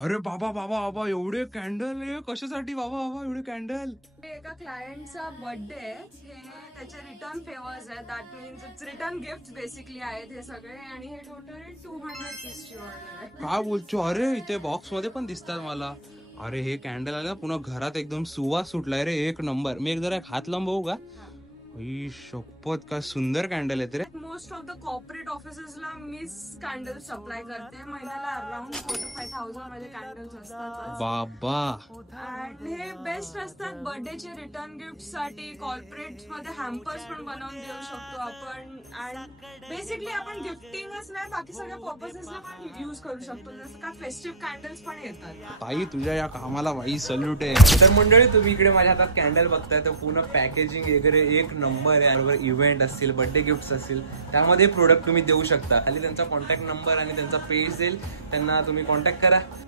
अरे बाबा बाबा बाबा, एवढे कॅन्डल आहे कशासाठी बाबा बाबा, एवढे कॅन्डल? एका क्लायंटचा बर्थडे आहे, हे त्याचे रिटर्न फेवर्स आहेत. That means it's return gift basically आहेत हे सगळे. आणि हे टोटल 200 पीसची ऑर्डर आहे. काय बोलतो? अरे इथे बॉक्स मध्ये पण दिसतात मला. अरे हे कॅन्डल आले ना, पुन्हा घरात एकदम सुवास सुटलाय रे, एक नंबर. मी एक जरा हात लांब बघू का? शपथ, काय सुंदर कॅन्डल आहे रे. मोस्ट ऑफ द कॉर्पोरेट ऑफिसेसला मीच कॅन्डल सप्लाय करते. महिन्याला अराउंड 4,000 मध्ये कॅन्डल्स असतात बाबा. आणि हे बेस्ट असतात बर्थडेचे रिटर्न गिफ्ट साठी. कॉर्पोरेट मध्ये हॅम्पर्स पण बनवून देऊ शकतो आपण. आणि बेसिकली आपण गिफ्टिंगच नाही, बाकी सगळ्या पर्पसेसला पण युज करू शकतो. जसं का फेस्टिव्ह कॅन्डल्स पण येतात. ताई तुझ्या या कामाला बाई सल्यूट आहे. तर मंडळी, तुम्ही इकडे माझ्या हातात कॅन्डल बघताय, तर पूर्ण पॅकेजिंग वगैरे एक नंबर आहे. बरोबर, इव्हेंट असतील, बर्थडे गिफ्ट असतील, त्यामध्ये प्रोडक्ट तुम्ही देऊ शकता. खाली त्यांचा कॉन्टॅक्ट नंबर आणि त्यांचा पेज देईल, त्यांना तुम्ही कॉन्टॅक्ट करा.